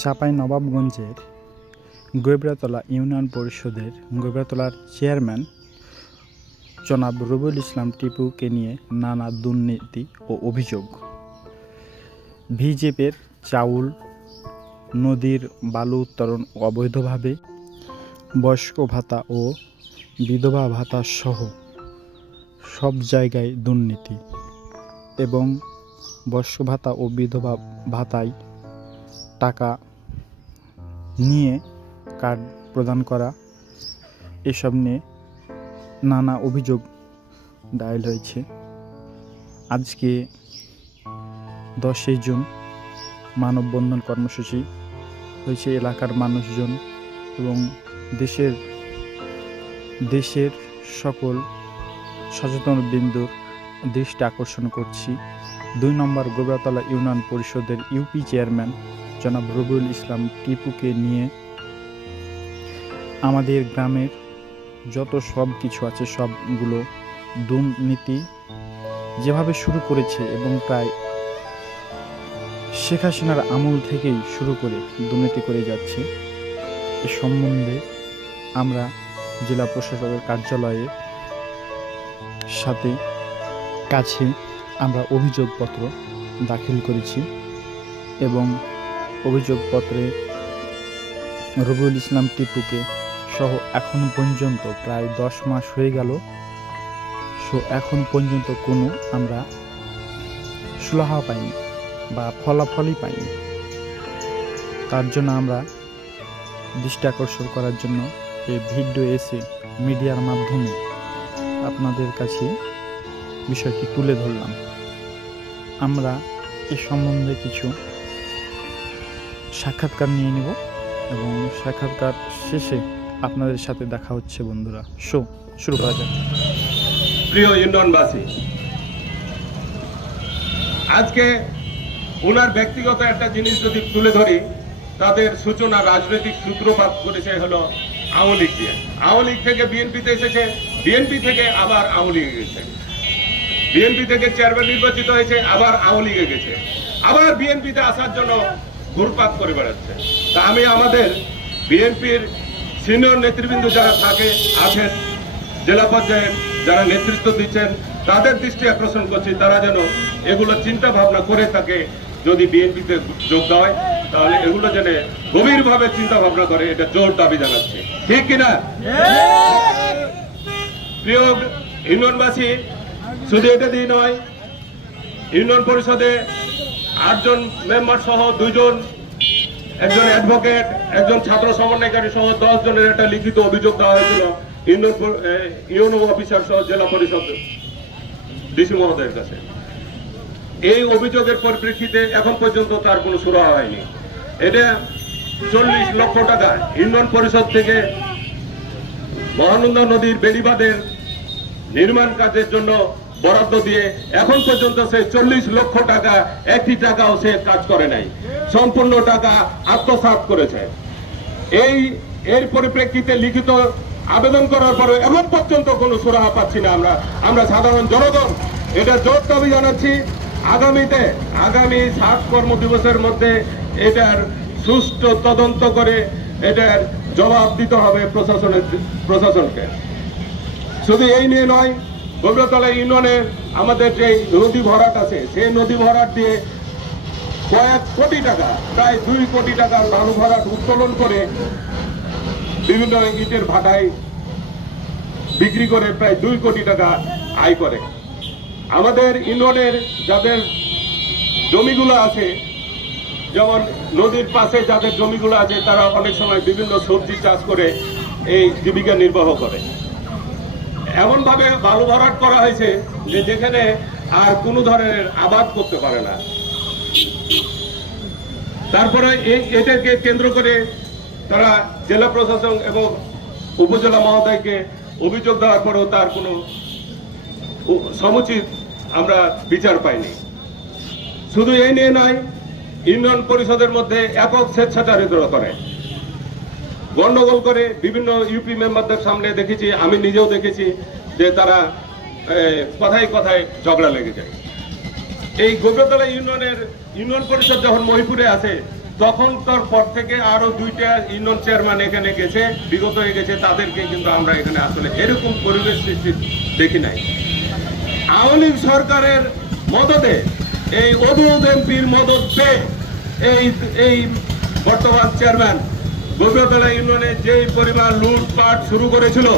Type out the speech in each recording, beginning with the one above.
চাঁপাইনবাবগঞ্জের গৈবরাতলা ইউনিয়ন পরিষদের গৈবরাতলার চেয়ারম্যান জনাব রবিউল ইসলাম টিপুকে নিয়ে নানা দুর্নীতি ও অভিযোগ। ভিজেপির চাউল, নদীর বালু উত্তোলন অবৈধভাবে, বয়স্ক ভাতা ও বিধবা ভাতা সহ সব জায়গায় দুর্নীতি এবং বয়স্ক ভাতা ও বিধবা ভাতায় টাকা নিয়ে কার্ড প্রদান করা, এসব নিয়ে নানা অভিযোগ দায়ের হয়েছে। আজকে 10 জুন মানববন্ধন কর্মসূচি হয়েছে। এলাকার মানুষজন এবং দেশের সকল সচেতন বিন্দুর দৃষ্টি আকর্ষণ করছি 2 নম্বর গৈবরাতলা ইউনিয়ন পরিষদের ইউপি চেয়ারম্যান জনাব রবিউল ইসলাম টিপুকে নিয়ে আমাদের গ্রামের যত সব কিছু আছে সবগুলো দুর্নীতি যেভাবে শুরু করেছে এবং প্রায় শেখ হাসিনার আমল থেকেই শুরু করে দুর্নীতি করে যাচ্ছে। এ সম্বন্ধে আমরা জেলা প্রশাসকের কার্যালয়ের কাছে আমরা অভিযোগপত্র দাখিল করেছি এবং অভিযোগপত্রে রবিউল ইসলাম টিপুকে সহ এখন পর্যন্ত প্রায় 10 মাস হয়ে গেল, এখন পর্যন্ত কোনো আমরা সুরাহা পাইনি বা ফলাফলই পাইনি। তার জন্য আমরা দৃষ্টি আকর্ষণ করার জন্য এই ভিডিও এসে মিডিয়ার মাধ্যমে আপনাদের কাছে বিষয়টি তুলে ধরলাম। আমরা এ সম্বন্ধে কিছু সাক্ষাৎকার নিয়ে নেব এবং সাক্ষাৎকার শেষে আপনাদের সাথে দেখা হচ্ছে। বন্ধুরা, শুরু করা যাক। প্রিয় ইউনিয়নবাসী, আজকে ওনার ব্যক্তিগত একটা জিনিস যদি তুলে ধরি, তাদের সূচনা রাজনৈতিক সূত্রপাত করেছে হলো আওয়ামী লীগ দিয়ে। আওয়ামী লীগ থেকে বিএনপিতে এসেছে, বিএনপি থেকে আবার আওয়ামী লীগে গেছে, বিএনপি থেকে চেয়ারম্যান নির্বাচিত হয়েছে, আবার আওয়ামী লীগে গেছে, আবার বিএনপিতে আসার জন্য ঘুরপাক করে বেড়াচ্ছে। তা আমি আমাদের বিএনপির সিনিয়র নেতৃবৃন্দ যারা আছেন, জেলা পর্যায়ে যারা নেতৃত্ব দিচ্ছেন, তাদের দৃষ্টি আকর্ষণ করছি তারা যেন এগুলো চিন্তা ভাবনা করে থাকে। যদি বিএনপিতে যোগ দেয় তাহলে এগুলো যেন গভীরভাবে চিন্তা ভাবনা করে, এটা জোর দাবি জানাচ্ছে। ঠিক কিনা? প্রিয় ইউনিয়নবাসী, শুধু এটা দিয়ে নয়, ইউনিয়ন পরিষদে 8 জন মেম্বার সহ 2 জন, একজন অ্যাডভোকেট, একজন ছাত্র সমন্বয়কারী সহ 10 জনের একটা লিখিত অভিযোগ দেওয়া হয়েছিল ইউনো অফিসার সহ জেলা পরিষদ ডিসি মহোদয়ের কাছে। এই অভিযোগের পরিপ্রেক্ষিতে এখন পর্যন্ত তার কোনো সুরাহা হয়নি। এটা 40 লক্ষ টাকা ইউনিয়ন পরিষদ থেকে মহানন্দা নদীর বেড়িবাঁধের নির্মাণ কাজের জন্য বরাদ্দ দিয়ে এখন পর্যন্ত সে 40 লক্ষ টাকা একটি টাকাও সে কাজ করে নাই, সম্পূর্ণ টাকা আত্মসাৎ করেছে। এর পরিপ্রেক্ষিতে লিখিত আবেদন করার পরে এখন পর্যন্ত কোনো সুরাহা পাচ্ছি না। আমরা সাধারণ জনগণ এটা জোর দাবি জানাচ্ছি। আগামী 7 কর্মদিবসের মধ্যে এটার সুষ্ঠু তদন্ত করে এটার জবাব দিতে হবে প্রশাসনকে। শুধু এই নিয়ে নয়, গৈবরাতলা ইউনিয়নে আমাদের যে নদী ভরাট আছে, সেই নদী ভরাট দিয়ে কয়েক কোটি টাকা, প্রায় 2 কোটি টাকার বালু ভরাট উত্তোলন করে বিভিন্ন ইটের ভাটায় বিক্রি করে প্রায় 2 কোটি টাকা আয় করে। আমাদের ইউনিয়নের যাদের জমিগুলো আছে, যেমন নদীর পাশে যাদের জমিগুলো আছে, তারা অনেক সময় বিভিন্ন সবজি চাষ করে এই জীবিকা নির্বাহ করে। এমনভাবে বালু ভরাট করা হয়েছে যে যেখানে আর কোনো ধরনের আবাদ করতে পারে না। তারপরে এটাকে কেন্দ্র করে তারা জেলা প্রশাসন এবং উপজেলা মহোদয়কে অভিযোগ দেওয়ার পরেও তার কোনো সমুচিত আমরা বিচার পাইনি। শুধু এই নিয়ে নয়, ইউনিয়ন পরিষদের মধ্যে একক স্বেচ্ছাচারিতা করে, গন্ডগোল করে বিভিন্ন ইউপি মেম্বারদের সামনে দেখেছি, আমি নিজেও দেখেছি যে তারা কথায় কথায় ঝগড়া লেগে যায়। এই গৈবরাতলা ইউনিয়ন পরিষদ যখন মহিপুরে আসে, তখনকার পর থেকে আরো 2টা ইউনিয়ন চেয়ারম্যান এখানে গেছে, বিগত হয়ে গেছে, তাদেরকে কিন্তু আমরা এখানে আসলে এরকম পরিবেশ সৃষ্টি দেখি নাই। আওয়ামী লীগ সরকারের মদদে, এই অদূত এমপির মদত পেয়ে এই বর্তমান চেয়ারম্যান গোবিয়াতলা ইউনিয়নে যেই পরিমাণ লুটপাট শুরু করেছিল,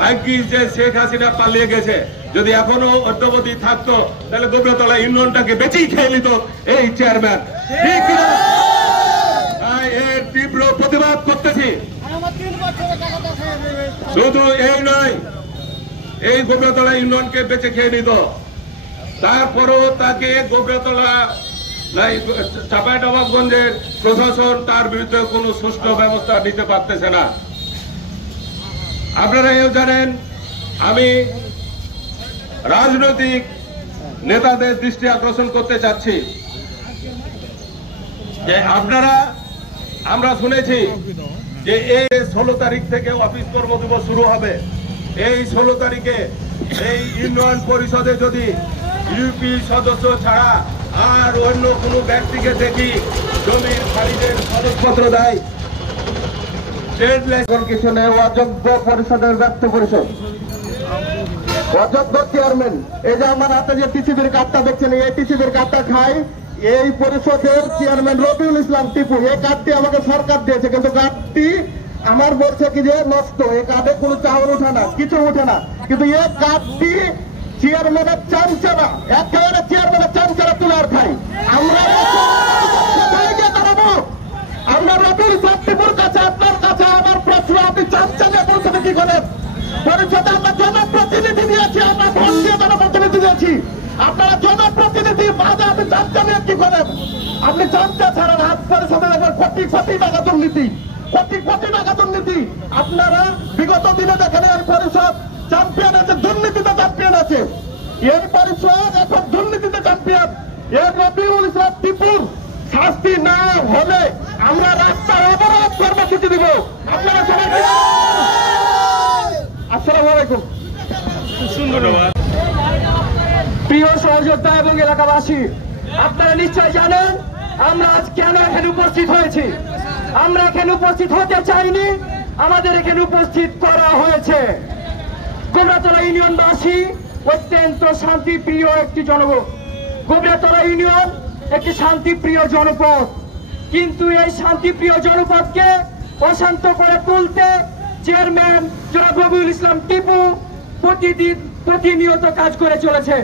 ভাগ্যিস যে শেখ হাসিনা পালিয়ে গেছে। যদি এখনো অদ্যাবধি থাকতো তাহলে গোবিয়াতলা ইউনিয়নটাকে বেঁচেই খেয়ে নিত এই চেয়ারম্যান। এর তীব্র প্রতিবাদ করতেছি। শুধু এই নয়, এই গোবিয়াতলা ইউনিয়নকে বেঁচে খেয়ে নিত, তারপরও তাকে গোবিয়াতলা চাঁপাইনবাবগঞ্জের প্রশাসন তার বিরুদ্ধে কোনো সুষ্ঠু ব্যবস্থা নিতে পারতেছে না। আপনারা এও জানেন, আমি রাজনৈতিক নেতাদের দৃষ্টি আকর্ষণ করতে চাচ্ছি যে আমরা শুনেছি যে এই 16 তারিখ থেকে অফিস কর্মদিবস শুরু হবে। এই 16 তারিখে এই ইউনিয়ন পরিষদে যদি ইউপি সদস্য ছাড়া আর অন্য কোনো ব্যক্তিকে দেখি জমির খারিজের কাগজপত্র দেয়, কিছু নেই। অযোগ্য পরিষদের ব্যক্ত পরিষদ, অযোগ্য চেয়ারম্যান। এই যে আমার হাতে যে টিসিবির কার্ডটা দেখছেন, এই টিসিবির কার্ডটা খাই এই পরিষদের চেয়ারম্যান রবিউল ইসলাম টিপু। এই কার্ডটি আমাকে সরকার দিয়েছে, কিন্তু কার্ডটি আমার বলছে কি যে নষ্ট। এই কার্ডে কোনো চাউল ওঠে না, কিছু ওঠে না, কিন্তু এই কার্ডটি চেয়ারম্যানের চামচারা, একেবারে চেয়ারম্যানের চামচারা তুলার খাই। আমরা রবিউল ইসলাম টিপুর কাছে, আপনার কাছে আমার প্রশ্ন, আপনি চামচালে পরিষদে কি করেন? পরিষদে আমরা জনপ্রতিনিধি দিয়েছি, আমরা ভোট দিয়ে জনপ্রতিনিধি দিয়েছি। আপনারা জনপ্রতিনিধি বাদে আপনি চামচা নিয়ে কি করেন? আপনি চামচা ছাড়ান। হাত পরিষদে কোটি কোটি টাকা দুর্নীতি, কোটি কোটি টাকা দুর্নীতি। আপনারা বিগত দিনে দেখেন এই পরিষদ চ্যাম্পিয়ন আছে, দুর্নীতিতে চ্যাম্পিয়ন আছে। এই পরিষদ এখন দুর্নীতিতে চ্যাম্পিয়ন। এই রবিউল ইসলাম টিপুর শাস্তি না হলে আমরা রাস্তায় অবরোধ কর্মসূচি দিব। আপনারা সবাই আসসালামু আলাইকুম। ধন্যবাদ। প্রিয় সহযোদ্ধা এবং এলাকাবাসী, আপনারা নিশ্চয় জানেন আমরা আজ কেন এখানে উপস্থিত হয়েছি। আমরা এখানে উপস্থিত হতে চাইনি, আমাদের এখানে উপস্থিত করা হয়েছে। গোবরাতলা ইউনিয়নবাসী অত্যন্ত শান্তিপ্রিয় একটি জনপদ। গোবরাতলা ইউনিয়ন একটি শান্তিপ্রিয় জনপদ, কিন্তু এই শান্তিপ্রিয় জনপদকে অশান্ত করে তুলতে চেয়ারম্যান জনাব রবিউল ইসলাম টিপু প্রতিনিয়ত কাজ করে চলেছে।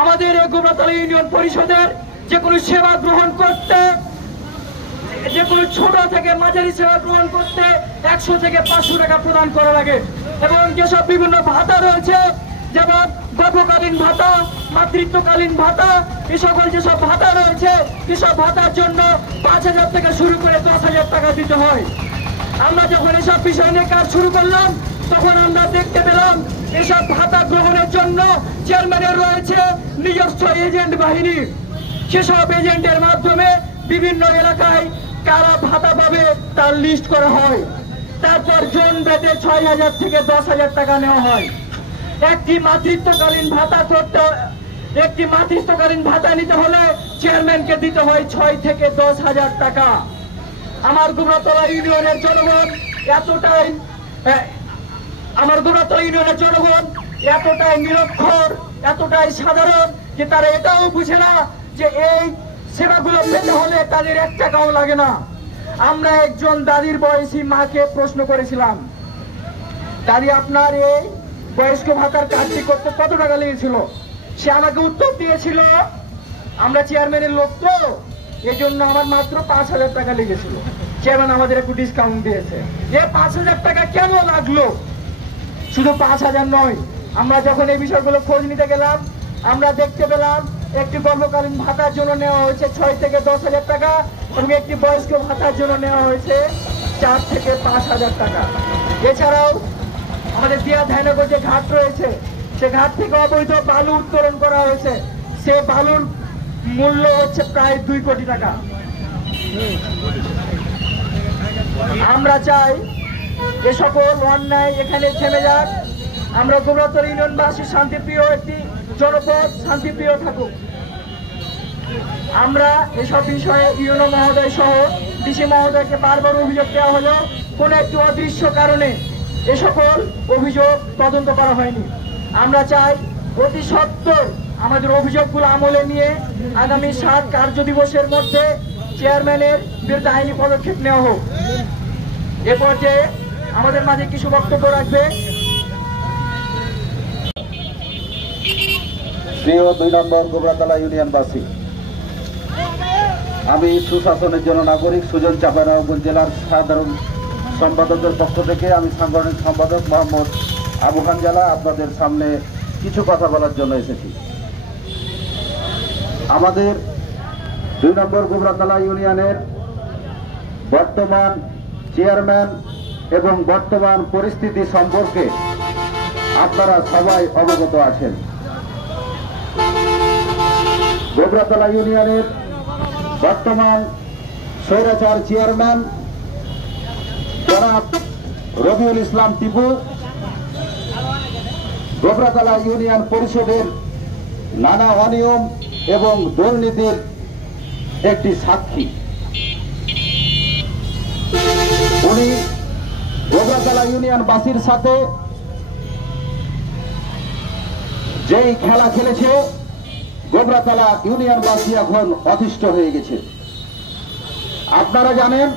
আমাদের এই গোবরাতলা ইউনিয়ন পরিষদের যে কোনো সেবা গ্রহণ করতে, যে কোনো ছোট থেকে মাঝারি সেবা গ্রহণ করতে 100 থেকে 500 টাকা প্রদান করা লাগে। এবং যেসব বিভিন্ন ভাতা রয়েছে, যেমন গর্ভকালীন ভাতা, মাতৃত্বকালীন ভাতা, এই সকল যেসব ভাতা রয়েছে, এসব ভাতার জন্য 5,000 থেকে শুরু করে 10,000 টাকা দিতে হয়। আমরা যখন এসব বিষয় নিয়ে কাজ শুরু করলাম, তখন আমরা দেখতে পেলাম এসব ভাতা গ্রহণের জন্য চেয়ারম্যানের রয়েছে নিজস্ব এজেন্ট বাহিনী। সেসব এজেন্টের মাধ্যমে বিভিন্ন এলাকায় কারা ভাতা পাবে তার লিস্ট করা হয়। তারপর জন বেঁধে 6,000 থেকে 10,000 টাকা নেওয়া হয়। একটি মাতৃত্বকালীন ভাতা নিতে হলে চেয়ারম্যানকে দিতে হয় 6 থেকে 10,000 টাকা। আমার গোবরাতলা ইউনিয়নের জনগণ এতটাই নিরক্ষর, এতটাই সাধারণ যে তারা এটাও বুঝে না যে এই সেবাগুলো পেতে হলে তাদের 1 টাকাও লাগে না। আমরা একজন দাদির বয়সী মাকে প্রশ্ন করেছিলাম, দাদি আপনার এই বয়স্ক ভাতার কাজটি করতে কত টাকা লেগেছিল? সে আমাকে উত্তর দিয়েছিল, আমরা চেয়ারম্যানের লোক তো, এই জন্য আমার মাত্র 5,000 টাকা লেগেছিল। চেয়ারম্যান আমাদের একটু ডিসকাউন্ট দিয়েছে। এই 5,000 টাকা কেন লাগলো? শুধু 5,000 নয়, আমরা যখন এই বিষয়গুলো খোঁজ নিতে গেলাম, আমরা দেখতে পেলাম একটি গর্ভকালীন ভাতার জন্য নেওয়া হয়েছে 6 থেকে 10,000 টাকা এবং একটি বয়স্ক ভাতার জন্য নেওয়া হয়েছে 4 থেকে 5,000 টাকা। এছাড়াও আমাদের দিয়া ধাইনগর যে ঘাট রয়েছে, সে ঘাট থেকে অবৈধ বালু উত্তোলন করা হয়েছে। সে বালুর মূল্য হচ্ছে প্রায় 2 কোটি টাকা। আমরা চাই এ সকল অন্যায় এখানে থেমে যাক। আমরা গোবরাতলা ইউনিয়নবাসী শান্তিপ্রিয় একটি জনপদ, শান্তিপ্রিয় থাকুক। আমরা এসব বিষয়ে ইউনো মহোদয় সহ ডিসি মহোদয়কে বারবার অভিযোগ দেওয়া হলেও কোনো একটি অদৃশ্য কারণে এ সকল অভিযোগ তদন্ত করা হয়নি। আমরা চাই অতি সত্বর আমাদের অভিযোগগুলো আমলে নিয়ে আগামী 7 কার্য দিবসের মধ্যে চেয়ারম্যানের বিরুদ্ধে আইনি পদক্ষেপ নেওয়া হোক। এ পর্যায়ে আমাদের মাঝে কিছু বক্তব্য রাখবে প্রিয় 2 নম্বর গোবরাতলা ইউনিয়নবাসী, আমি সুশাসনের জন্য নাগরিক সুজন চাঁপাইনবাবগঞ্জ জেলার সাধারণ সম্পাদকের পক্ষ থেকে আমি সাংগঠনিক সম্পাদক মোহাম্মদ আবু হানজালা আপনাদের সামনে কিছু কথা বলার জন্য এসেছি। আমাদের 2 নম্বর গোবরাতলা ইউনিয়নের বর্তমান চেয়ারম্যান এবং বর্তমান পরিস্থিতি সম্পর্কে আপনারা সবাই অবগত আছেন। গোবরাতলা ইউনিয়নের বর্তমান স্বৈরাচার চেয়ারম্যান জনাব রবিউল ইসলাম টিপু গোবরাতলা ইউনিয়ন পরিষদের নানা অনিয়ম এবং দুর্নীতির একটি সাক্ষী। উনি গোবরাতলা ইউনিয়নবাসীর সাথে যেই খেলা খেলেছে, গোবরাতলা ইউনিয়নবাসী এখন অতিষ্ঠ হয়ে গেছে। আপনারা জানেন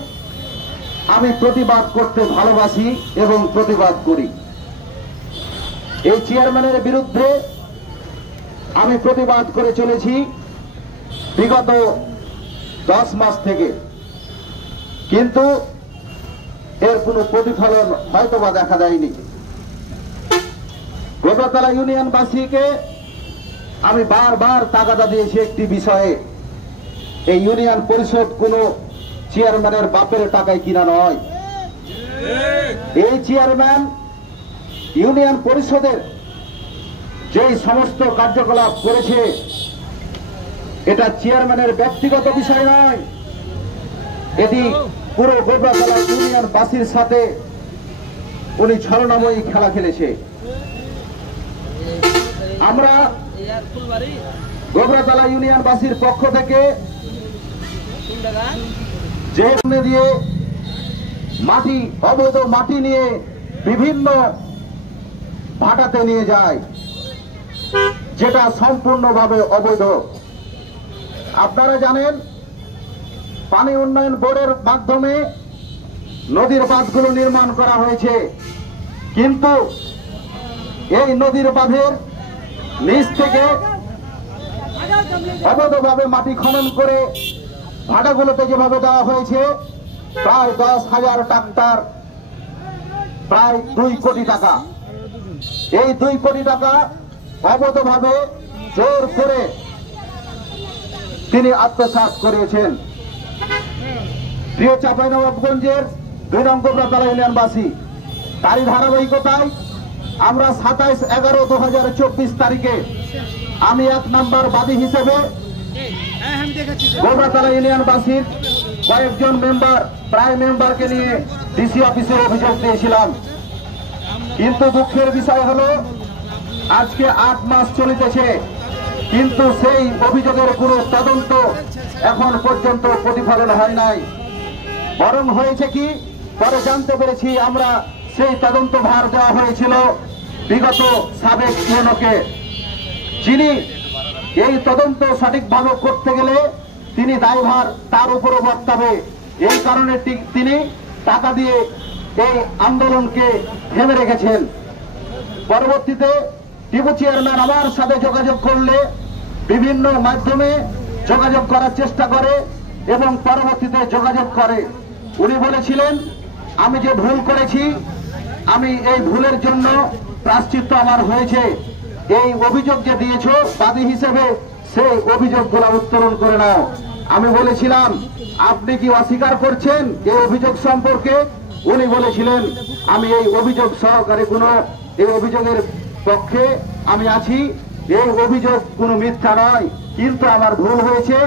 আমি প্রতিবাদ করতে ভালোবাসি এবং প্রতিবাদ করি। এই চেয়ারম্যানের বিরুদ্ধে আমি প্রতিবাদ করে চলেছি বিগত 10 মাস থেকে, কিন্তু এর কোনো প্রতিফলন হয়তোবা দেখা দেয়নি। গোবরাতলা ইউনিয়নবাসীকে আমি বারবার তাগাদা দিয়েছি একটি বিষয়ে, এই ইউনিয়ন পরিষদ কোনো চেয়ারম্যানের বাপের টাকায় কিনা নয়। এই চেয়ারম্যান ইউনিয়ন পরিষদের যেই সমস্ত কার্যকলাপ করেছে এটা চেয়ারম্যানের ব্যক্তিগত বিষয় নয়, এটি পুরো গোবরাতলা ইউনিয়নবাসীর সাথে উনি ছলনাময়ী খেলা খেলেছে। আমরা গোবরাতলা ইউনিয়নবাসীর পক্ষ থেকে যে দিয়ে মাটি অবৈধ মাটি নিয়ে বিভিন্ন ভাটাতে নিয়ে যায়, যেটা সম্পূর্ণভাবে অবৈধ। আপনারা জানেন পানি উন্নয়ন বোর্ডের মাধ্যমে নদীর বাঁধগুলো নির্মাণ করা হয়েছে, কিন্তু এই নদীর বাঁধের নিচ থেকে অবৈধভাবে মাটি খনন করে ভাটাগুলোতে যেভাবে দেওয়া হয়েছে, প্রায় 10,000 ট্রাক্টর, প্রায় 2 কোটি টাকা। এই 2 কোটি টাকা অবৈধভাবে জোর করে তিনি আত্মসাৎ করেছেন। প্রিয় চাঁপাইনবাবগঞ্জের 2 নং গোবরাতলা ইউনিয়নবাসী, তারই ধারাবাহিকতায় আমরা 27/11/2024 তারিখে আমি 1 নম্বর বাদী হিসেবে গোবরাতলা ইউনিয়নবাসীর কয়েকজন মেম্বার, প্রায় মেম্বারকে নিয়ে ডিসি অফিসে অভিযোগ দিয়েছিলাম। কিন্তু দুঃখের বিষয় হলো আজকে 8 মাস চলিতেছে, কিন্তু সেই অভিযোগের কোনো তদন্ত এখন পর্যন্ত প্রতিফলন হয় নাই। বরং হয়েছে কি, পরে জানতে পেরেছি আমরা সেই তদন্ত ভার দেওয়া হয়েছিল বিগত সাবেক ইউনোকে, যিনি এই তদন্ত সঠিকভাবে করতে গেলে তিনি দায়ভার তার উপরও বর্তাবে। এই কারণে তিনি টাকা দিয়ে এই আন্দোলনকে থেমে রেখেছেন। পরবর্তীতে টিপু চেয়ারম্যান আমার সাথে যোগাযোগ করলে বিভিন্ন মাধ্যমে যোগাযোগ করার চেষ্টা করে এবং পরবর্তীতে যোগাযোগ করে। উনি বলেছিলেন আমি যে ভুল করেছি, আমি এই ভুলের জন্য প্রায়শ্চিত্ত আমার হয়েছে। এই অভিযোগ যে দিয়েছ বাদী হিসেবে সেই অভিযোগগুলো উত্তোলন করে নাও। আমি বলেছিলাম আপনি কি অস্বীকার করছেন এই অভিযোগ সম্পর্কে? উনি বলেছিলেন আমি এই অভিযোগ সহকারে এই অভিযোগের পক্ষে আমি আছি, এই অভিযোগ কোনো মিথ্যা নয়, কিন্তু আমার ভুল হয়েছে।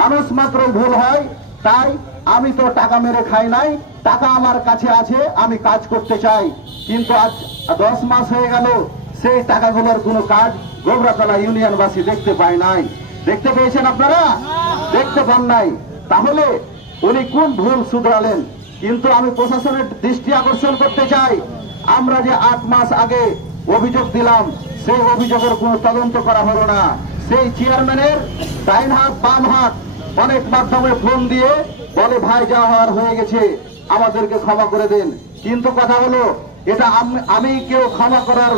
মানুষ মাত্রই ভুল হয়, তাই আমি তো টাকা মেরে খাই নাই, টাকা আমার কাছে আছে, আমি কাজ করতে চাই। কিন্তু আজ 10 মাস হয়ে গেল সেই টাকাগুলোর কোনো কাজ গোবরাতলা ইউনিয়নবাসী দেখতে পায় নাই। দেখতে পেয়েছেন আপনারা? দেখতে পান নাই। তাহলে উনি কোন ভুল শুধরালেন? কিন্তু আমি প্রশাসনের দৃষ্টি আকর্ষণ করতে চাই, আমরা যে 8 মাস আগে অভিযোগ দিলাম সেই অভিযোগের কোনো তদন্ত করা হলো না। সেই চেয়ারম্যানের ডাইন হাত বাম হাত অনেক মাধ্যমে ফোন দিয়ে বলে ভাই যা হওয়ার হয়ে গেছে, আমাদেরকে ক্ষমা করে দেন। কিন্তু কথা হলো এটা আমি কেউ ক্ষমা করার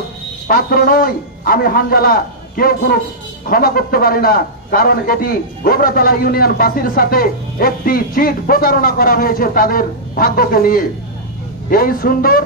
পাত্র নই, আমি হানজালা কেউ কোনো ক্ষমা করতে পারি না, কারণ এটি গোবরাতলা ইউনিয়ন বাসীর সাথে একটি চিট প্রতারণা করা হয়েছে তাদের ভাগ্যকে নিয়ে। এই সুন্দর